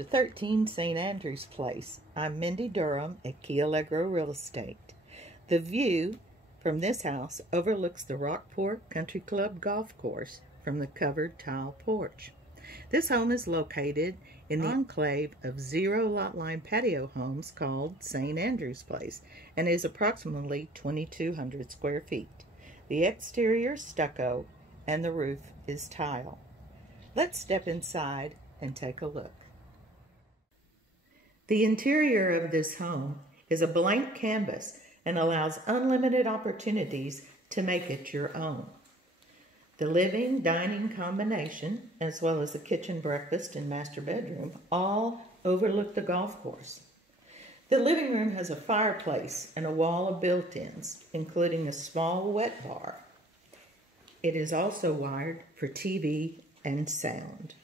to 13 St. Andrew's Place. I'm Mindy Durham at Key Allegro Real Estate. The view from this house overlooks the Rockport Country Club golf course from the covered tile porch. This home is located in the enclave of 0 lot line patio homes called St. Andrew's Place and is approximately 2,200 square feet. The exterior is stucco and the roof is tile. Let's step inside and take a look. The interior of this home is a blank canvas and allows unlimited opportunities to make it your own. The living, dining combination, as well as the kitchen, breakfast, and master bedroom, all overlook the golf course. The living room has a fireplace and a wall of built-ins, including a small wet bar. It is also wired for TV and sound.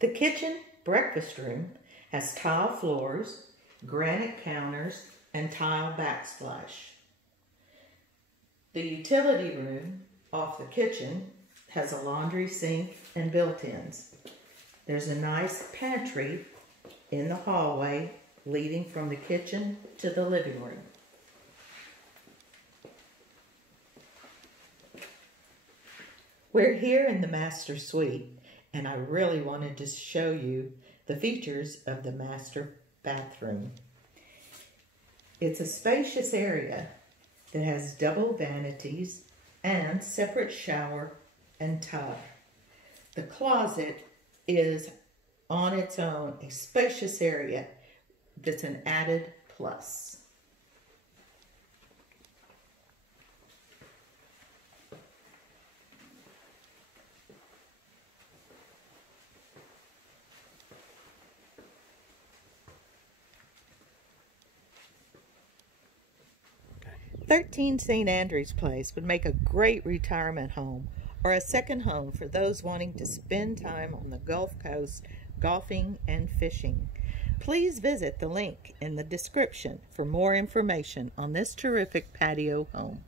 The kitchen breakfast room has tile floors, granite counters, and tile backsplash. The utility room off the kitchen has a laundry sink and built-ins. There's a nice pantry in the hallway leading from the kitchen to the living room. We're here in the master suite, and I really wanted to show you the features of the master bathroom. It's a spacious area that has double vanities and separate shower and tub. The closet is on its own a spacious area that's an added plus. Okay. 13 St. Andrew's Place would make a great retirement home or a second home for those wanting to spend time on the Gulf Coast golfing and fishing. Please visit the link in the description for more information on this terrific patio home.